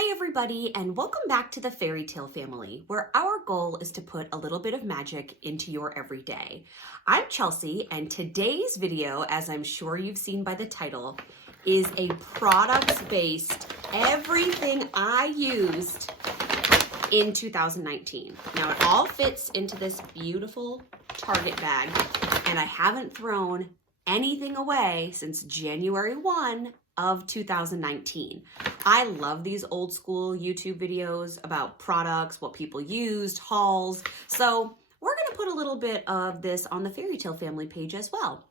Hi everybody, and welcome back to the Fairy Tale family, where our goal is to put a little bit of magic into your everyday. I'm Chelsea, and today's video, as I'm sure you've seen by the title, is a products-based everything I used in 2019. Now it all fits into this beautiful Target bag, and I haven't thrown anything away since January 1 of 2019. I love these old school YouTube videos about products, what people used, hauls. So we're gonna put a little bit of this on the Fairy Tale family page as well.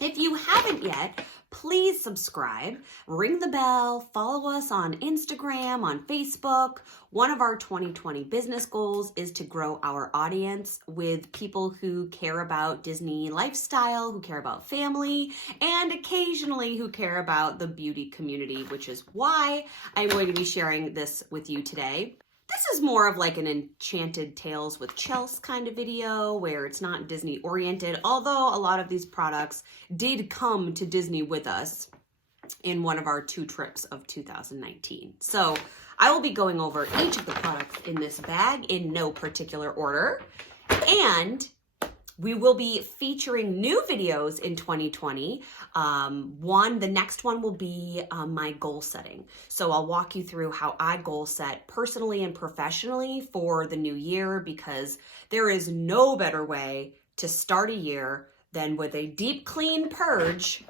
If you haven't yet, please subscribe, ring the bell, follow us on Instagram, on Facebook. One of our 2020 business goals is to grow our audience with people who care about Disney lifestyle, who care about family, and occasionally who care about the beauty community, which is why I'm going to be sharing this with you today. This is more of like an Enchanted Tales with Chels kind of video where it's not Disney oriented, although a lot of these products did come to Disney with us in one of our 2 trips of 2019. So I will be going over each of the products in this bag in no particular order, and we will be featuring new videos in 2020. The next one will be my goal setting. So I'll walk you through how I goal set personally and professionally for the new year, because there is no better way to start a year than with a deep clean purge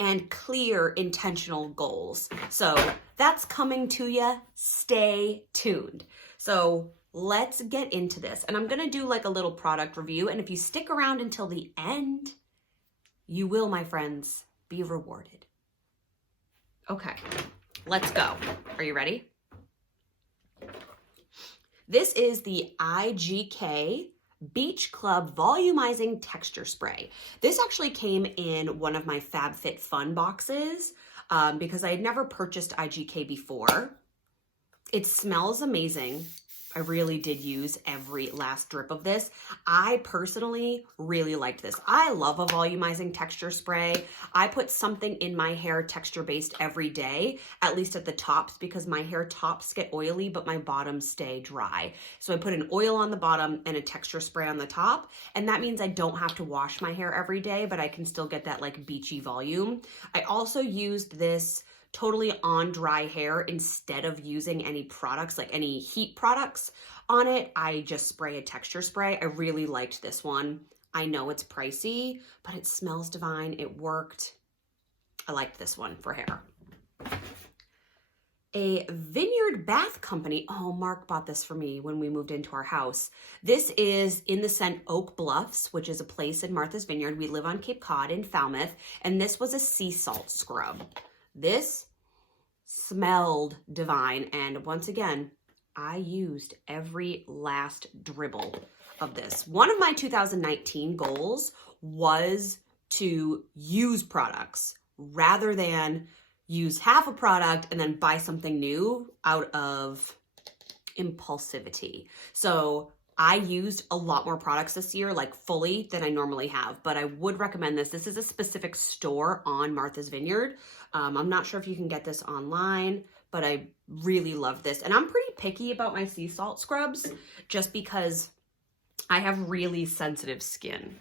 and clear intentional goals. So that's coming to you. Stay tuned. So let's get into this. And I'm gonna do like a little product review. And if you stick around until the end, you will, my friends, be rewarded. Okay, let's go. Are you ready? This is the IGK Beach Club Volumizing Texture Spray. This actually came in one of my FabFitFun boxes because I had never purchased IGK before. It smells amazing. I really did use every last drip of this. I personally really liked this. I love a volumizing texture spray. I put something in my hair texture-based every day, at least at the tops, because my hair tops get oily, but my bottoms stay dry. So I put an oil on the bottom and a texture spray on the top, and that means I don't have to wash my hair every day, but I can still get that like beachy volume. I also used this totally on dry hair. Instead of using any products, like any heat products on it, I just spray a texture spray. I really liked this one. I know it's pricey, but it smells divine. It worked. I liked this one for hair. A Vineyard Bath Company. Oh, Mark bought this for me when we moved into our house. This is in the scent Oak Bluffs, which is a place in Martha's Vineyard. We live on Cape Cod in Falmouth, and this was a sea salt scrub. This smelled divine, and once again, I used every last dribble of this. One of my 2019 goals was to use products rather than use half a product and then buy something new out of impulsivity. So I used a lot more products this year, like fully, than I normally have, but I would recommend this. This is a specific store on Martha's Vineyard. I'm not sure if you can get this online, but I really love this. And I'm pretty picky about my sea salt scrubs just because I have really sensitive skin.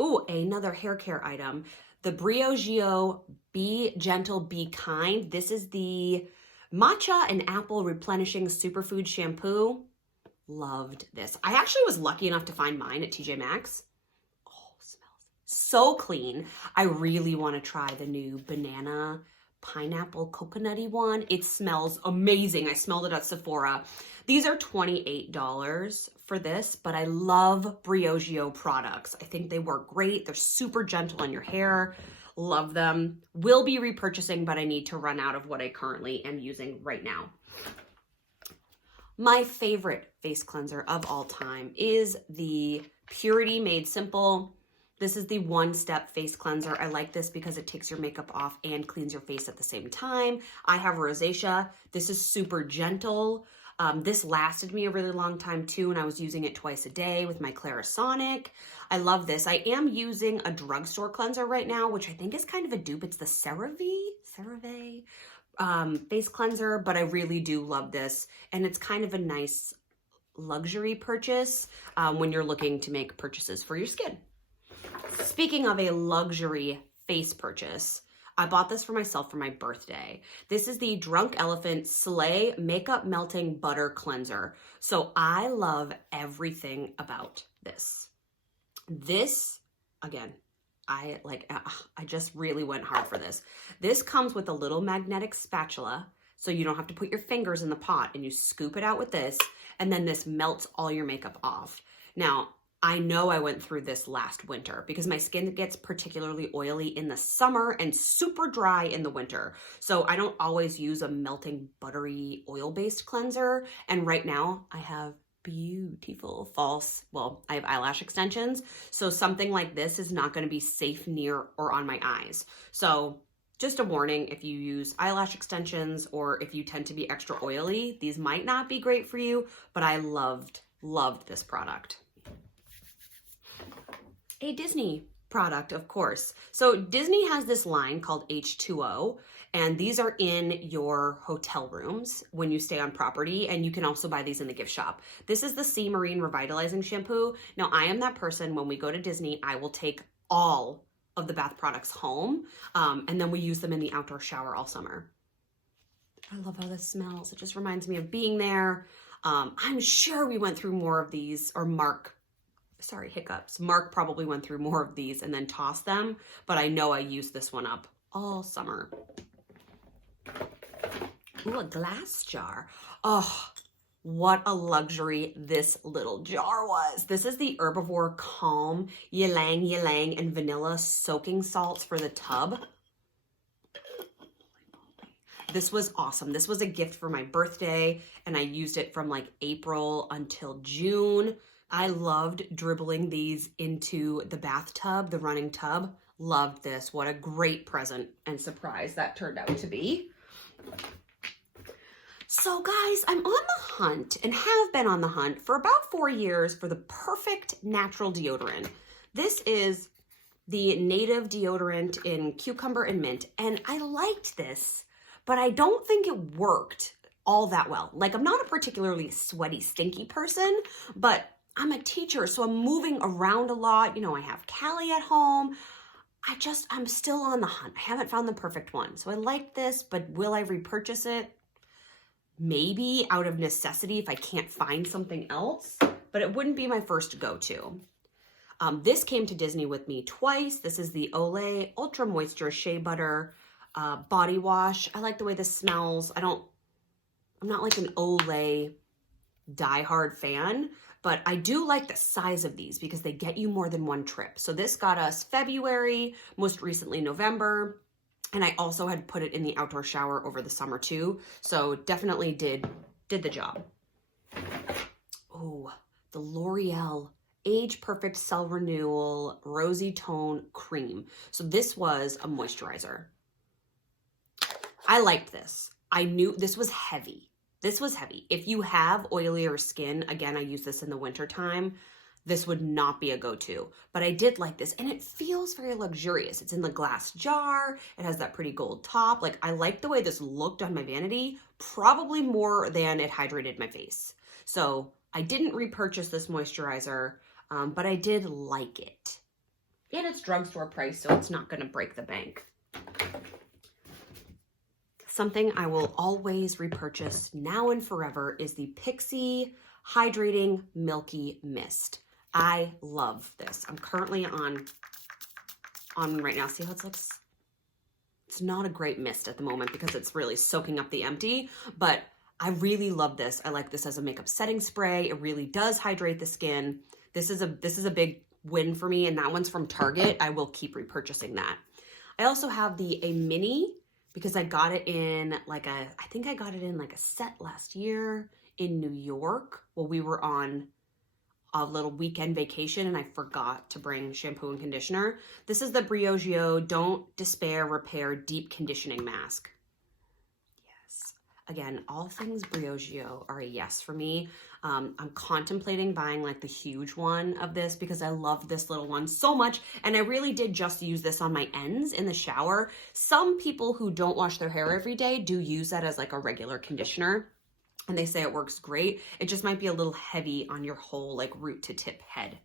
Ooh, another hair care item. The Briogeo Be Gentle, Be Kind. This is the Matcha and Apple Replenishing Superfood Shampoo. Loved this. I actually was lucky enough to find mine at TJ Maxx. Oh, smells so clean. I really want to try the new banana pineapple coconutty one. It smells amazing. I smelled it at Sephora. These are $28 for this, but I love Briogeo products. I think they work great. They're super gentle on your hair. Love them. Will be repurchasing, but I need to run out of what I currently am using right now. My favorite face cleanser of all time is the Purity Made Simple. This is the one-step face cleanser. I like this because it takes your makeup off and cleans your face at the same time. I have rosacea. This is super gentle. This lasted me a really long time too, and I was using it twice a day with my Clarisonic. I love this. I am using a drugstore cleanser right now, which I think is kind of a dupe. It's the CeraVe. face cleanser, but I really do love this. And it's kind of a nice luxury purchase when you're looking to make purchases for your skin. Speaking of a luxury face purchase, I bought this for myself for my birthday. This is the Drunk Elephant Slay Makeup Melting Butter Cleanser. So I love everything about this. This, again, I just really went hard for this. This comes with a little magnetic spatula, so you don't have to put your fingers in the pot, and you scoop it out with this, and then this melts all your makeup off. Now, I know I went through this last winter because my skin gets particularly oily in the summer and super dry in the winter. So I don't always use a melting buttery oil-based cleanser. And right now I have beautiful I have eyelash extensions. So something like this is not going to be safe near or on my eyes. So just a warning, if you use eyelash extensions or if you tend to be extra oily, these might not be great for you, but I loved this product. A Disney product, of course. So Disney has this line called H2O, and these are in your hotel rooms when you stay on property, and you can also buy these in the gift shop. This is the Sea Marine Revitalizing Shampoo. Now, I am that person, when we go to Disney, I will take all of the bath products home, and then we use them in the outdoor shower all summer. I love how this smells. It just reminds me of being there. I'm sure we went through more of these, or Mark probably went through more of these and then tossed them, but I know I used this one up all summer. Ooh, a glass jar. Oh, what a luxury this little jar was. This is the Herbivore Calm Ylang Ylang and Vanilla Soaking Salts for the tub. This was awesome. This was a gift for my birthday, and I used it from like April until June. I loved dribbling these into the bathtub, the running tub. Loved this. What a great present and surprise that turned out to be. So guys, I'm on the hunt and have been on the hunt for about 4 years for the perfect natural deodorant. This is the Native deodorant in cucumber and mint, and I liked this, but I don't think it worked all that well. Like, I'm not a particularly sweaty, stinky person, but I'm a teacher, so I'm moving around a lot. You know, I have Callie at home. I'm still on the hunt. I haven't found the perfect one. So I like this, but will I repurchase it? Maybe out of necessity if I can't find something else, but it wouldn't be my first go-to. This came to Disney with me twice. This is the Olay Ultra Moisture Shea Butter Body Wash. I like the way this smells. I'm not like an Olay diehard fan, but I do like the size of these because they get you more than one trip. So this got us February, most recently November, and I also had put it in the outdoor shower over the summer too. So definitely did the job. Oh, the L'Oreal Age Perfect Cell Renewal Rosy Tone Cream. So this was a moisturizer. I liked this. I knew this was heavy. This was heavy. If you have oilier skin, again, I use this in the winter time, this would not be a go-to, but I did like this, and it feels very luxurious. It's in the glass jar. It has that pretty gold top. Like, I like the way this looked on my vanity, probably more than it hydrated my face. So I didn't repurchase this moisturizer, but I did like it. And it's drugstore price, so it's not gonna break the bank. Something I will always repurchase now and forever is the Pixi Hydrating Milky Mist. I love this. I'm currently on right now. See how it looks? It's not a great mist at the moment because it's really soaking up the empty, but I really love this. I like this as a makeup setting spray. It really does hydrate the skin. This is a big win for me, and that one's from Target. I will keep repurchasing that. I also have a mini, because I got it in I think I got it in like a set last year in New York while we were on a little weekend vacation, and I forgot to bring shampoo and conditioner. This is the Briogeo Don't Despair Repair Deep Conditioning Mask. Yes. Again, all things Briogeo are a yes for me. I'm contemplating buying like the huge one of this because I love this little one so much. And I really did just use this on my ends in the shower. Some people who don't wash their hair every day do use that as like a regular conditioner. And they say it works great. It just might be a little heavy on your whole like root to tip head.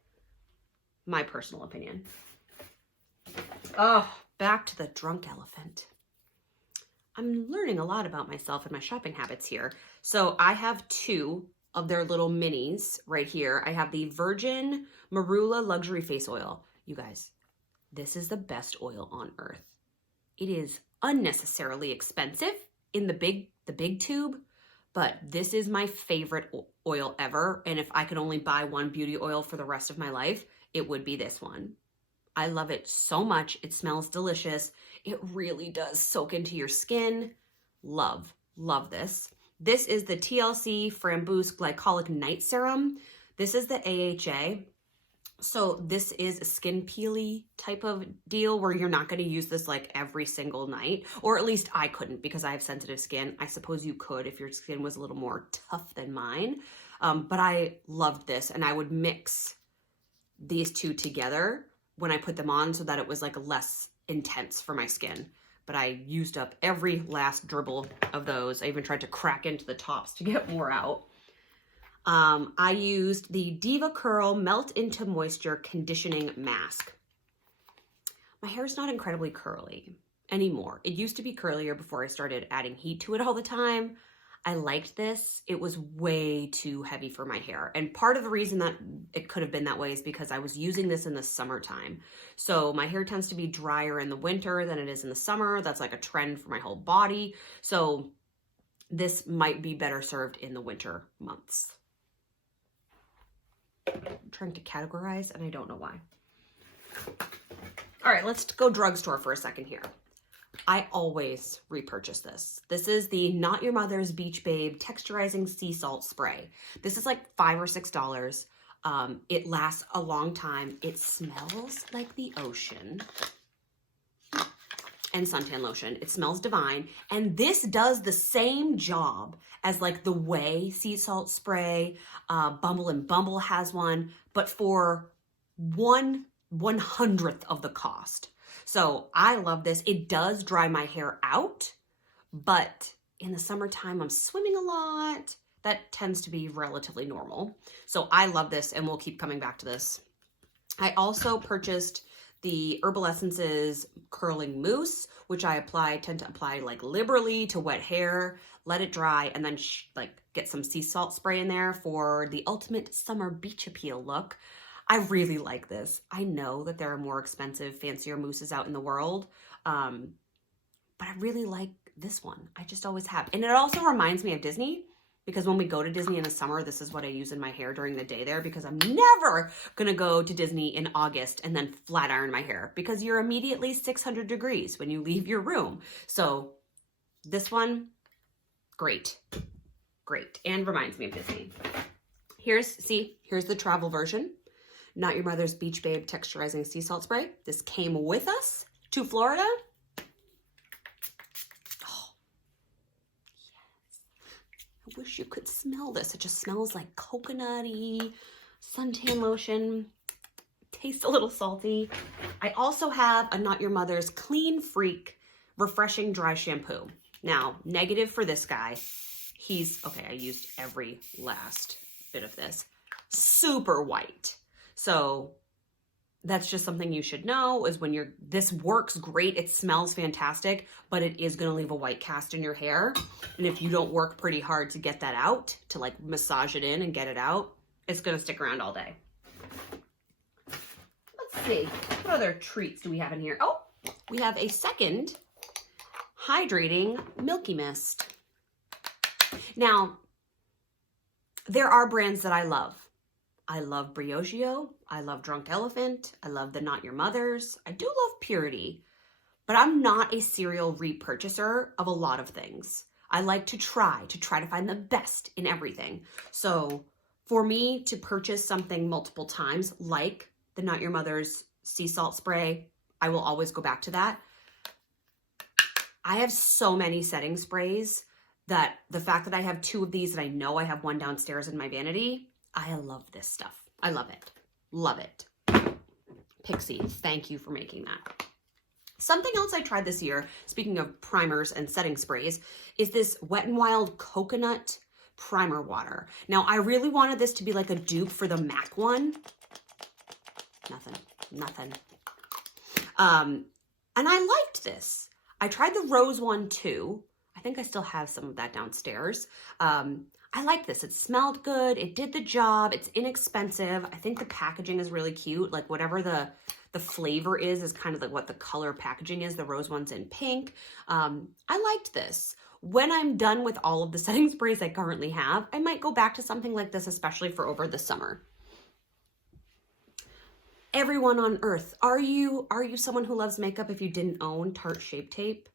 My personal opinion. Oh, back to the drunk elephant. I'm learning a lot about myself and my shopping habits here. So I have two of their little minis right here. I have the Virgin Marula Luxury Face Oil. You guys, this is the best oil on earth. It is unnecessarily expensive in the big tube, but this is my favorite oil ever. And if I could only buy one beauty oil for the rest of my life, it would be this one. I love it so much. It smells delicious. It really does soak into your skin. Love this. This is the TLC Framboos Glycolic Night Serum. This is the AHA. So this is a skin peely type of deal where you're not going to use this like every single night, or at least I couldn't because I have sensitive skin. I suppose you could if your skin was a little more tough than mine. But I loved this, and I would mix these two together when I put them on so that it was like less intense for my skin. But I used up every last dribble of those. I even tried to crack into the tops to get more out. I used the Diva Curl Melt Into Moisture Conditioning Mask. My hair is not incredibly curly anymore. It used to be curlier before I started adding heat to it all the time. I liked this. It was way too heavy for my hair. And part of the reason that it could have been that way is because I was using this in the summertime. So my hair tends to be drier in the winter than it is in the summer. That's like a trend for my whole body. So this might be better served in the winter months. I'm trying to categorize and I don't know why. All right, let's go drugstore for a second here. I always repurchase this. This is the Not Your Mother's Beach Babe Texturizing Sea Salt Spray. This is like $5 or $6. It lasts a long time. It smells like the ocean and suntan lotion. It smells divine. And this does the same job as like the Way Sea Salt Spray. Bumble and Bumble has one, but for 1/100th of the cost. So I love this. It does dry my hair out, but in the summertime, I'm swimming a lot. That tends to be relatively normal. So I love this and we'll keep coming back to this. I also purchased the Herbal Essences Curling Mousse, which I tend to apply like liberally to wet hair, let it dry, and then like get some sea salt spray in there for the ultimate summer beach appeal look. I really like this. I know that there are more expensive, fancier mousses out in the world, but I really like this one. I just always have. And it also reminds me of Disney, because when we go to Disney in the summer, this is what I use in my hair during the day there, because I'm never going to go to Disney in August and then flat iron my hair, because you're immediately 600 degrees when you leave your room. So this one, great, and reminds me of Disney. Here's the travel version. Not Your Mother's Beach Babe Texturizing Sea Salt Spray. This came with us to Florida. Oh, yes. I wish you could smell this. It just smells like coconutty, suntan lotion. Tastes a little salty. I also have a Not Your Mother's Clean Freak Refreshing Dry Shampoo. Now, negative for this guy. I used every last bit of this. Super white. So that's just something you should know, is when this works great, it smells fantastic, but it is going to leave a white cast in your hair. And if you don't work pretty hard to get that out, to like massage it in and get it out, it's going to stick around all day. Let's see, what other treats do we have in here? Oh, we have a second hydrating Milky Mist. Now, there are brands that I love. I love Briogeo, I love Drunk Elephant, I love the Not Your Mother's, I do love Purity, but I'm not a serial repurchaser of a lot of things. I like to try to find the best in everything. So for me to purchase something multiple times, like the Not Your Mother's Sea Salt Spray, I will always go back to that. I have so many setting sprays that the fact that I have 2 of these and I know I have one downstairs in my vanity, I love this stuff. I love it. Love it. Pixie, thank you for making that. Something else I tried this year, speaking of primers and setting sprays, is this Wet n Wild Coconut Primer Water. Now, I really wanted this to be like a dupe for the MAC one. Nothing. And I liked this. I tried the rose one too. I think I still have some of that downstairs. I like this. It smelled good. It did the job. It's inexpensive. I think the packaging is really cute. Like whatever the flavor is kind of like what the color packaging is. The rose one's in pink. I liked this. When I'm done with all of the setting sprays I currently have, I might go back to something like this, especially for over the summer. Everyone on earth, are you someone who loves makeup if you didn't own Tarte Shape Tape?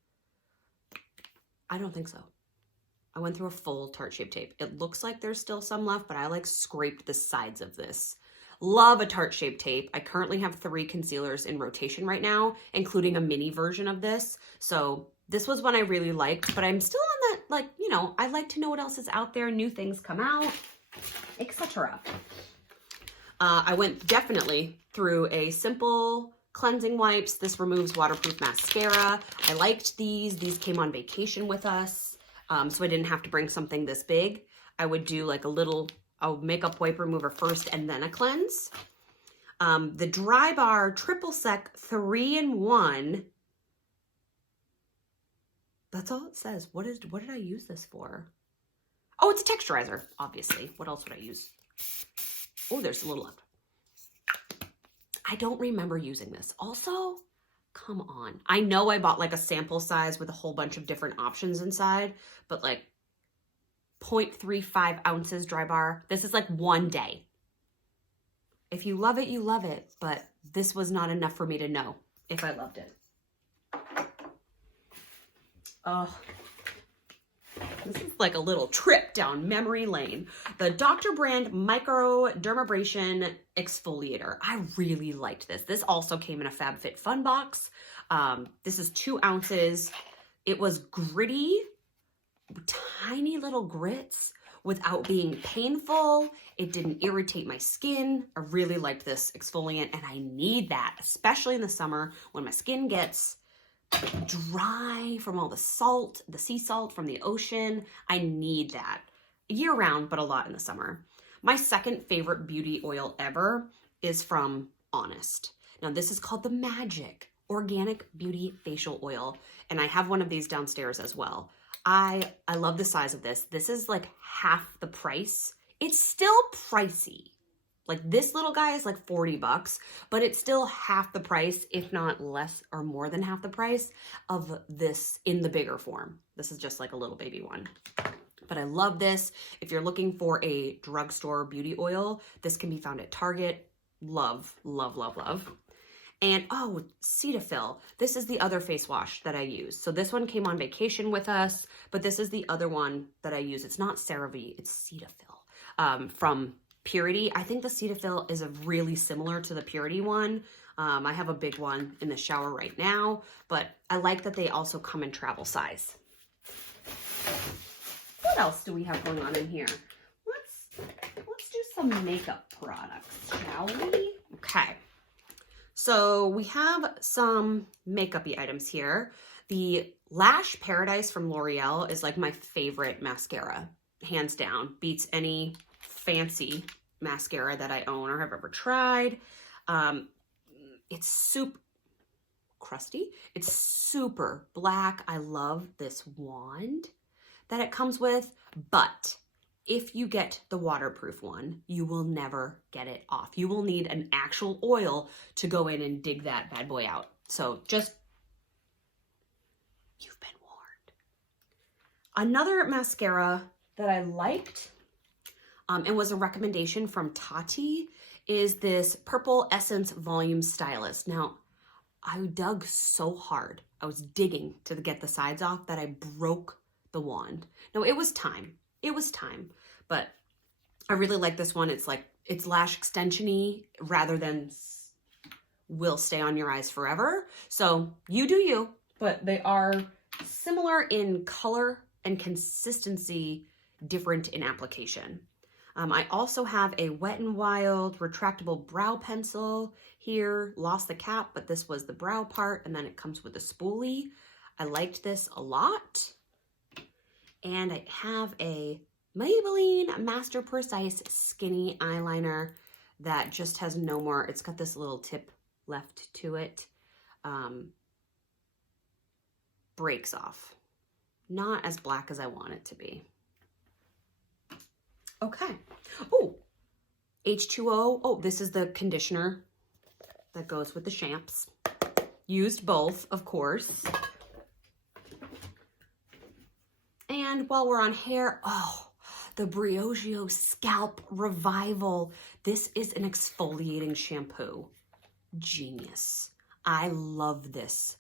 I don't think so. I went through a full Tarte Shape Tape. It looks like there's still some left, but I like scraped the sides of this. Love a Tarte Shape Tape. I currently have 3 concealers in rotation right now, including a mini version of this. So this was one I really liked, but I'm still on that, like, you know, I like to know what else is out there, new things come out, etc. I went definitely through a Simple cleansing wipes. This removes waterproof mascara. I liked these. These came on vacation with us, so I didn't have to bring something this big. I would do like a makeup wipe remover first and then a cleanse. The Drybar Triple Sec 3-in-1. That's all it says. What did I use this for? Oh, it's a texturizer, obviously. What else would I use? Oh, there's a little left. I don't remember using this. Also, come on. I know I bought like a sample size with a whole bunch of different options inside, but like 0.35 ounces Drybar. This is like one day. If you love it, you love it, but this was not enough for me to know if I loved it. Oh, this is like a little trip down memory lane. The Dr. Brand Microdermabrasion Exfoliator. I really liked this. This also came in a FabFitFun box. This is 2 ounces. It was gritty, tiny little grits without being painful. It didn't irritate my skin. I really liked this exfoliant, and I need that, especially in the summer when my skin gets dry from all the salt, the sea salt from the ocean. I need that year round, but a lot in the summer. My second favorite beauty oil ever is from Honest. Now this is called the Magic Organic Beauty Facial Oil, and I have one of these downstairs as well. I love the size of this. This is like half the price. It's still pricey. Like this little guy is like $40, but it's still half the price, if not less or more than half the price of this in the bigger form. This is just like a little baby one. But I love this. If you're looking for a drugstore beauty oil, this can be found at Target. Love, love, love, love. And oh, Cetaphil. This is the other face wash that I use. So this one came on vacation with us, but this is the other one that I use. It's not CeraVe, it's Cetaphil from Purity. I think the Cetaphil is really similar to the Purity one. I have a big one in the shower right now, but I like that they also come in travel size. What else do we have going on in here? Let's do some makeup products, shall we? Okay. So we have some makeup-y items here. The Lash Paradise from L'Oreal is like my favorite mascara, hands down. Beats any fancy mascara that I own or have ever tried. It's super crusty. It's super black. I love this wand that it comes with, but if you get the waterproof one, you will never get it off. You will need an actual oil to go in and dig that bad boy out. So just, you've been warned. Another mascara that I liked and was a recommendation from Tati is this Purple Essence Volume Stylist. Now, I dug so hard. I was digging to get the sides off that I broke the wand. No, it was time. It was time, but I really like this one. It's like, it's lash extension-y rather than will stay on your eyes forever. So you do you, but they are similar in color and consistency different in application. I also have a Wet n Wild retractable brow pencil here. Lost the cap, but this was the brow part, and then it comes with a spoolie. I liked this a lot. And I have a Maybelline Master Precise Skinny Eyeliner that just has no more. It's got this little tip left to it. Breaks off. Not as black as I want it to be. Okay. Oh, H2O. Oh, this is the conditioner that goes with the champs. Used both, of course. And while we're on hair, oh, the Briogeo Scalp Revival. This is an exfoliating shampoo. Genius. I love this.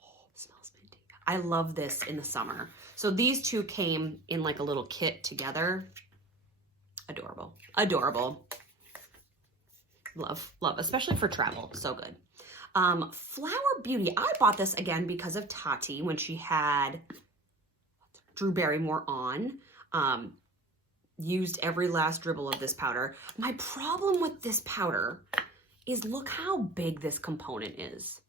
Oh, it smells minty. I love this in the summer. So these two came in like a little kit together. Adorable. Adorable. Love, love, especially for travel. So good. Flower Beauty. I bought this again because of Tati when she had Drew Barrymore on. Used every last dribble of this powder. My problem with this powder is look how big this component is.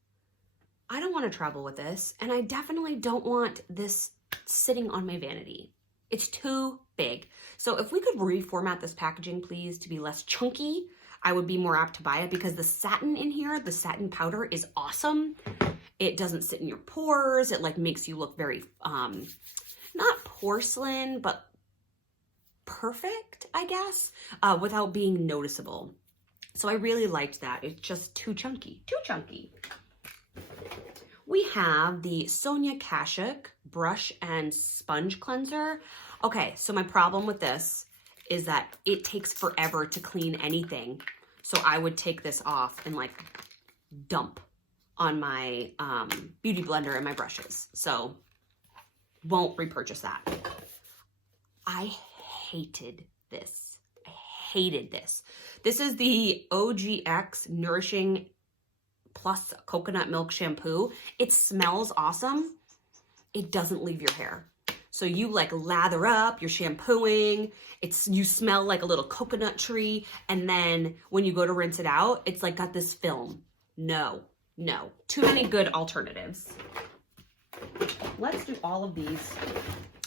I don't want to travel with this, and I definitely don't want this sitting on my vanity. It's too big. So if we could reformat this packaging, please, to be less chunky, I would be more apt to buy it because the satin in here, the satin powder is awesome. It doesn't sit in your pores. It like makes you look very, not porcelain, but perfect, I guess, without being noticeable. So I really liked that. It's just too chunky, too chunky. We have the Sonia Kashuk Brush and Sponge Cleanser. Okay, so my problem with this is that it takes forever to clean anything. So I would take this off and like dump on my beauty blender and my brushes. So won't repurchase that. I hated this. I hated this. This is the OGX Nourishing Plus Coconut Milk Shampoo. It smells awesome. It doesn't leave your hair. So you like lather up, you're shampooing, you smell like a little coconut tree, and then when you go to rinse it out, it's like got this film. No, no. Too many good alternatives. Let's do all of these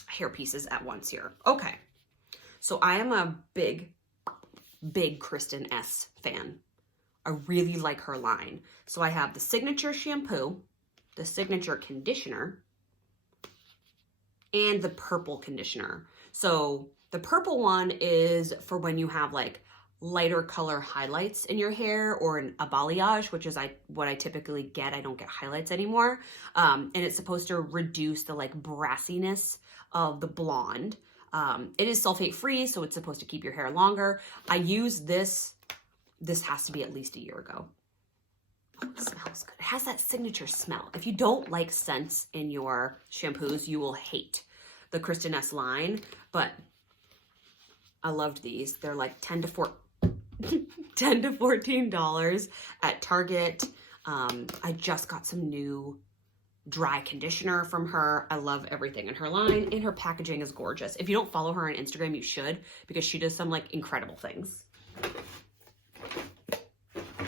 hair pieces at once here. Okay. So I am a big, big Kristen S fan. I really like her line. So I have the Signature Shampoo, the Signature Conditioner, and the Purple Conditioner. So the purple one is for when you have like lighter color highlights in your hair or a balayage, which is what I typically get. I don't get highlights anymore. And it's supposed to reduce the like brassiness of the blonde. It is sulfate free, so it's supposed to keep your hair longer. I use this has to be at least a year ago. Oh, it smells good. It has that signature smell. If you don't like scents in your shampoos, you will hate the Kristen S line, but I loved these. They're like $10 to $14 at Target. I just got some new dry conditioner from her. I love everything in her line, and her packaging is gorgeous. If you don't follow her on Instagram, you should, because she does some like incredible things.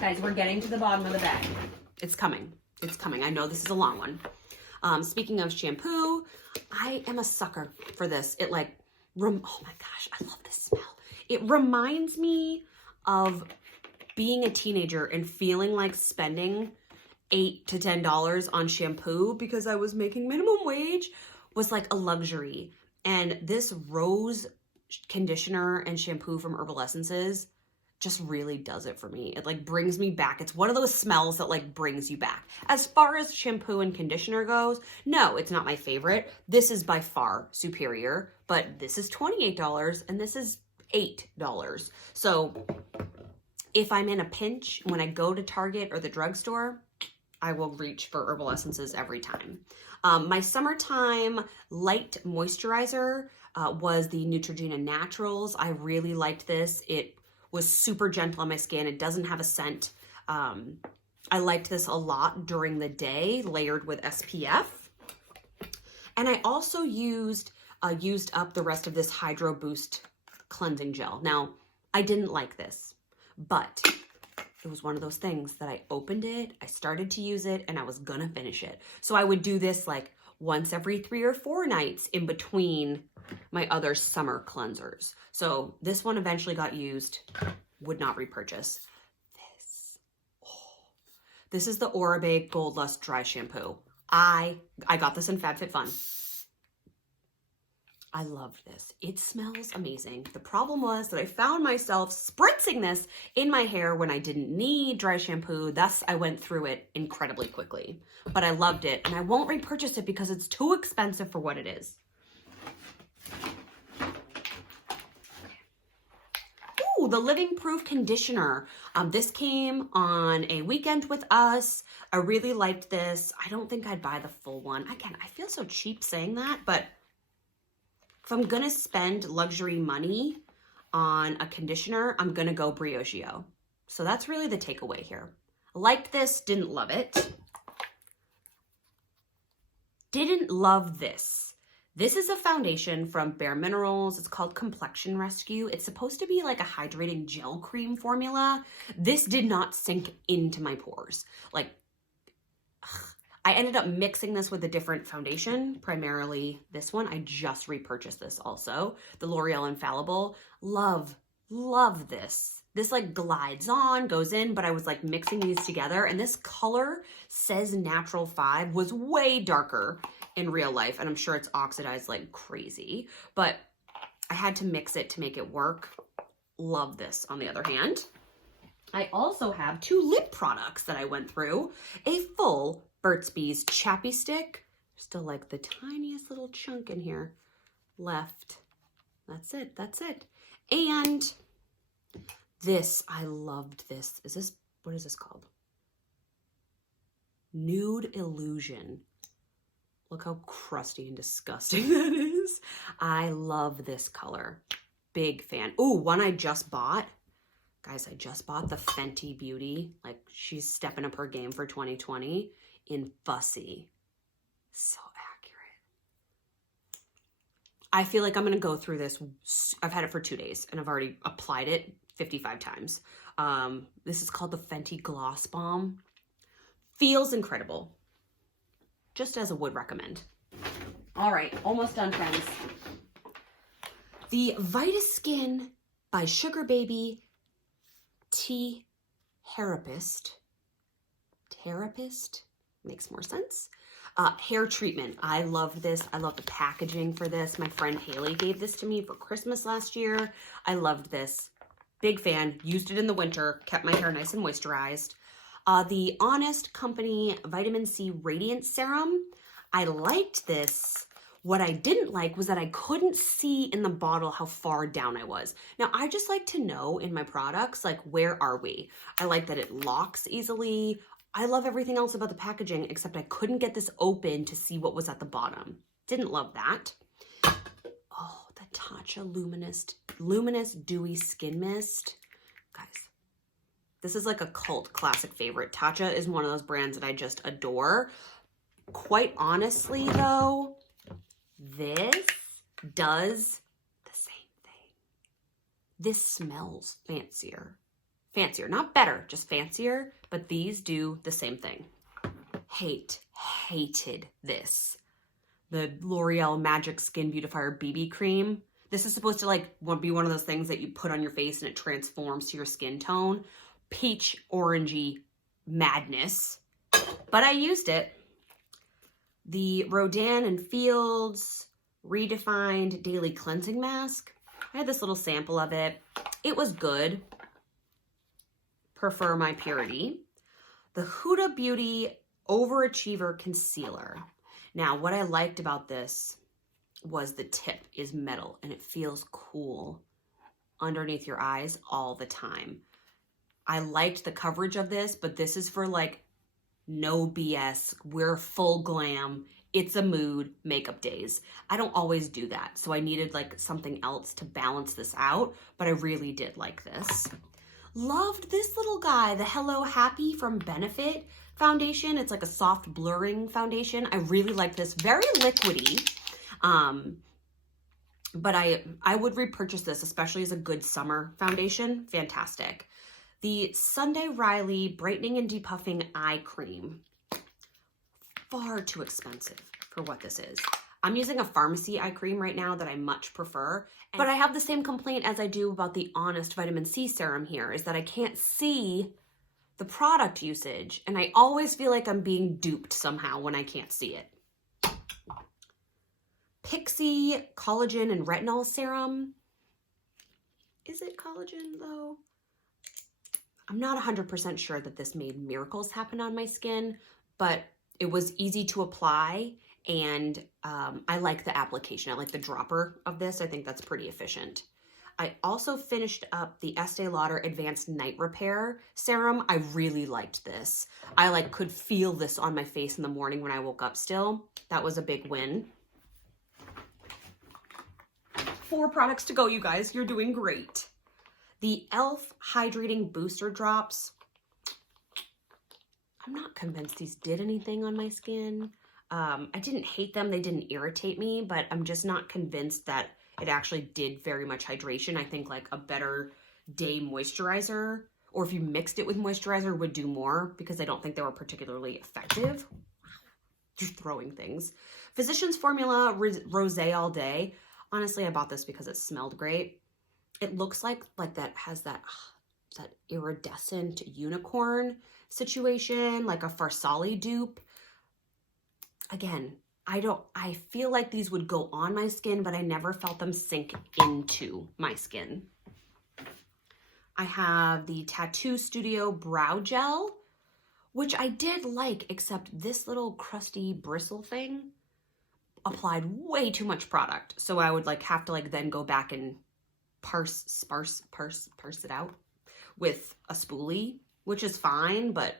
Guys, we're getting to the bottom of the bag. It's coming. It's coming. I know this is a long one. Speaking of shampoo, I am a sucker for this. It like, oh my gosh, I love this smell. It reminds me of being a teenager and feeling like spending $8 to $10 on shampoo because I was making minimum wage was like a luxury. And this rose conditioner and shampoo from Herbal Essences just really does it for me. It like brings me back. It's one of those smells that like brings you back. As far as shampoo and conditioner goes, no, it's not my favorite. This is by far superior, but this is $28 and this is $8. So if I'm in a pinch, when I go to Target or the drugstore, I will reach for Herbal Essences every time. My summertime light moisturizer was the Neutrogena Naturals. I really liked this. It was super gentle on my skin. It doesn't have a scent. I liked this a lot during the day, layered with SPF. And I also used up the rest of this Hydro Boost cleansing gel. Now, I didn't like this, but it was one of those things that I opened it, I started to use it, and I was gonna finish it. So I would do this like once every 3 or 4 nights in between my other summer cleansers. So this one eventually got used, would not repurchase. This is the Oribe Gold Lust Dry Shampoo. I got this in FabFitFun. I loved this. It smells amazing. The problem was that I found myself spritzing this in my hair when I didn't need dry shampoo. Thus, I went through it incredibly quickly. But I loved it, and I won't repurchase it because it's too expensive for what it is. Ooh, the Living Proof Conditioner. This came on a weekend with us. I really liked this. I don't think I'd buy the full one. Again, I feel so cheap saying that, but if I'm gonna spend luxury money on a conditioner, I'm gonna go Briogeo. So that's really the takeaway here. Liked this, didn't love it. Didn't love this. This is a foundation from Bare Minerals. It's called Complexion Rescue. It's supposed to be like a hydrating gel cream formula. This did not sink into my pores. Like, I ended up mixing this with a different foundation, primarily this one. I just repurchased this also, the L'Oreal Infallible. Love this. This like glides on, goes in, but I was like mixing these together, and this color says Natural 5 was way darker in real life, and I'm sure it's oxidized like crazy, but I had to mix it to make it work. Love this on the other hand. I also have 2 lip products that I went through. A full Burt's Bees Chappy Stick. Still like the tiniest little chunk in here left. That's it, that's it. And this, I loved this. What is this called? Nude Illusion. Look how crusty and disgusting that is. I love this color. Big fan. Ooh, one I just bought. Guys, I just bought the Fenty Beauty. Like, she's stepping up her game for 2020 in Fussy. So accurate. I feel like I'm going to go through this. I've had it for 2 days, and I've already applied it 55 times. This is called the Fenty Gloss Bomb. Feels incredible. Just as I would recommend. All right, almost done, friends. The Vitaskin by Sugar Baby Therapist makes more sense. Hair treatment. I love this. I love the packaging for this. My friend Haley gave this to me for Christmas last year. I loved this. Big fan. Used it in the winter. Kept my hair nice and moisturized. The Honest Company Vitamin C Radiant Serum. I liked this. What I didn't like was that I couldn't see in the bottle how far down I was. Now, I just like to know in my products, like, where are we? I like that it locks easily. I love everything else about the packaging, except I couldn't get this open to see what was at the bottom. Didn't love that. Oh, the Tatcha Luminous Dewy Skin Mist. Guys, this is like a cult classic favorite. Tatcha is one of those brands that I just adore. Quite honestly, though, this does the same thing. This smells fancier. Fancier, not better, just fancier, but these do the same thing. Hated this. The L'Oreal Magic Skin Beautifier BB Cream. This is supposed to like be one of those things that you put on your face and it transforms to your skin tone. Peach orangey madness. But I used it. The Rodan and Fields Redefined Daily Cleansing Mask. I had this little sample of it. It was good. Prefer my purity. The Huda Beauty Overachiever Concealer. Now, what I liked about this was the tip is metal and it feels cool underneath your eyes all the time. I liked the coverage of this, but this is for like no BS. We're full glam. It's a mood makeup days. I don't always do that. So I needed like something else to balance this out, but I really did like this. Loved this little guy, the Hello Happy from Benefit foundation. It's like a soft blurring foundation. I really like this, very liquidy. But I would repurchase this, especially as a good summer foundation. Fantastic. The Sunday Riley Brightening and Depuffing Eye Cream. Far too expensive for what this is. I'm using a pharmacy eye cream right now that I much prefer, but I have the same complaint as I do about the Honest Vitamin C Serum here, is that I can't see the product usage, and I always feel like I'm being duped somehow when I can't see it. Pixi Collagen and Retinol Serum. Is it collagen though? I'm not 100% sure that this made miracles happen on my skin, but it was easy to apply, and I like the application. I like the dropper of this. I think that's pretty efficient. I also finished up the Estee Lauder Advanced Night Repair Serum. I really liked this. I could feel this on my face in the morning when I woke up still. That was a big win. 4 products to go, you guys. You're doing great. The e.l.f. Hydrating Booster Drops. I'm not convinced these did anything on my skin. I didn't hate them. They didn't irritate me, but I'm just not convinced that it actually did very much hydration. I think like a better day moisturizer, or if you mixed it with moisturizer, would do more, because I don't think they were particularly effective. You're throwing things. Physicians Formula Rosé All Day. Honestly, I bought this because it smelled great. It looks like that has that iridescent unicorn situation, like a Farsali dupe. Again, I feel like these would go on my skin, but I never felt them sink into my skin. I have the Tattoo Studio Brow Gel, which I did like, except this little crusty bristle thing applied way too much product. So I would have to then go back and parse it out with a spoolie, which is fine, but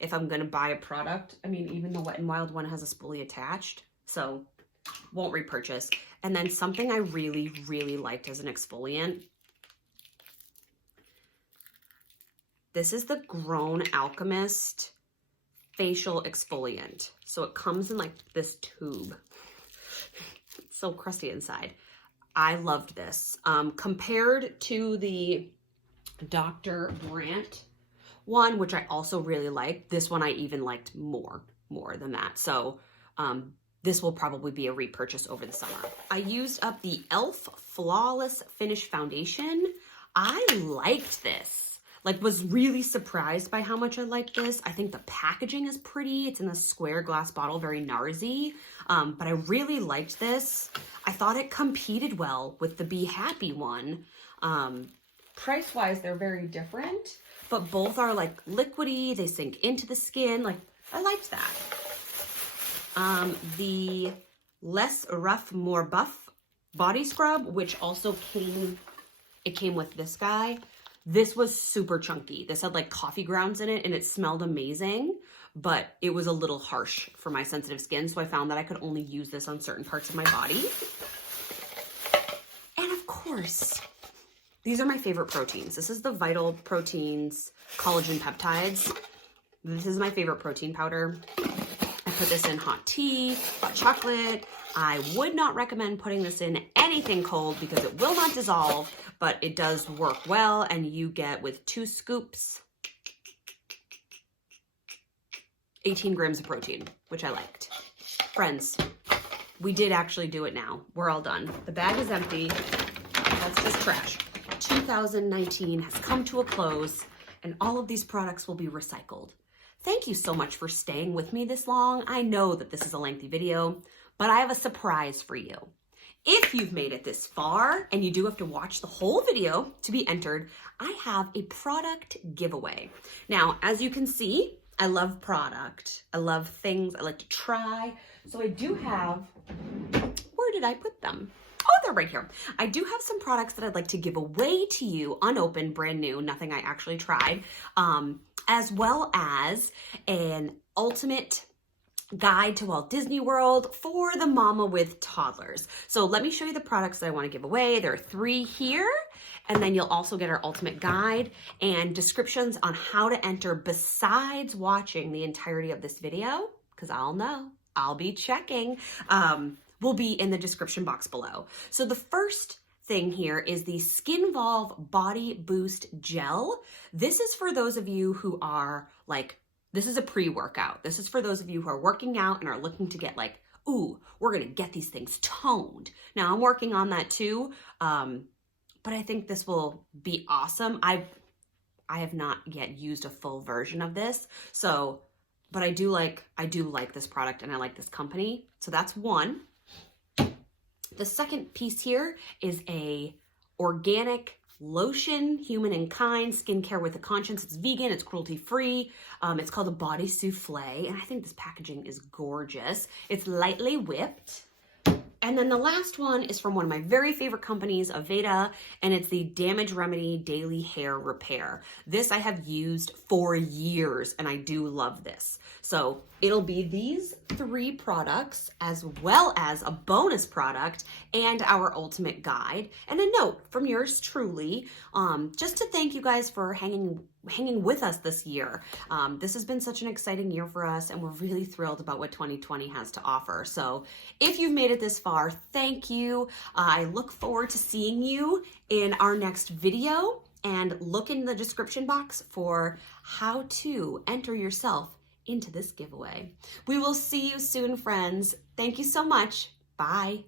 if I'm gonna buy a product, I mean, even the Wet n Wild one has a spoolie attached, so won't repurchase. And then something I really, really liked as an exfoliant. This is the Grown Alchemist Facial Exfoliant. So it comes in this tube. It's so crusty inside. I loved this. Compared to the Dr. Brandt one, which I also really liked, this one I even liked more than that. So this will probably be a repurchase over the summer. I used up the e.l.f. Flawless Finish Foundation. I liked this. Was really surprised by how much I liked this. I think the packaging is pretty. It's in a square glass bottle, very NARSy. But I really liked this. I thought it competed well with the Be Happy one. Price-wise, they're very different, but both are liquidy. They sink into the skin. I liked that. The Less Rough, More Buff Body Scrub, which also came with this guy. This was super chunky. This had coffee grounds in it, and it smelled amazing, but it was a little harsh for my sensitive skin, so I found that I could only use this on certain parts of my body. And of course, these are my favorite proteins. This is the Vital Proteins Collagen Peptides. This is my favorite protein powder. I put this in hot tea, hot chocolate. I would not recommend putting this in anything cold because it will not dissolve, but it does work well, and you get, with 2 scoops, 18 grams of protein, which I liked. Friends, we did actually do it now. We're all done. The bag is empty. That's just trash. 2019 has come to a close, and all of these products will be recycled. Thank you so much for staying with me this long. I know that this is a lengthy video, but I have a surprise for you. If you've made it this far, and you do have to watch the whole video to be entered, I have a product giveaway. Now, as you can see, I love product. I love things I like to try. So I do have, where did I put them? Oh, they're right here. I do have some products that I'd like to give away to you, unopened, brand new, nothing I actually tried, as well as an ultimate guide to Walt Disney World for the mama with toddlers. So let me show you the products that I want to give away. There are 3 here, and then you'll also get our ultimate guide and descriptions on how to enter besides watching the entirety of this video, because I'll be checking, will be in the description box below. So the first thing here is the Skinvolve Body Boost Gel. This is for those of you who are like, this is a pre-workout. This is for those of you who are working out and are looking to get like, ooh, we're gonna get these things toned. Now I'm working on that too, but I think this will be awesome. I have not yet used a full version of this, so, but I do like this product and I like this company. So that's one. The second piece here is a organic lotion, human and kind, skincare with a conscience. It's vegan, it's cruelty-free. It's called a Body Souffle, and I think this packaging is gorgeous. It's lightly whipped. And then the last one is from one of my very favorite companies, Aveda, and it's the Damage Remedy Daily Hair Repair. This I have used for years, and I do love this. So it'll be these 3 products, as well as a bonus product and our ultimate guide, and a note from yours truly, just to thank you guys for hanging with us this year. This has been such an exciting year for us, and we're really thrilled about what 2020 has to offer. So if you've made it this far, thank you. I look forward to seeing you in our next video, and look in the description box for how to enter yourself into this giveaway. We will see you soon, friends. Thank you so much. Bye.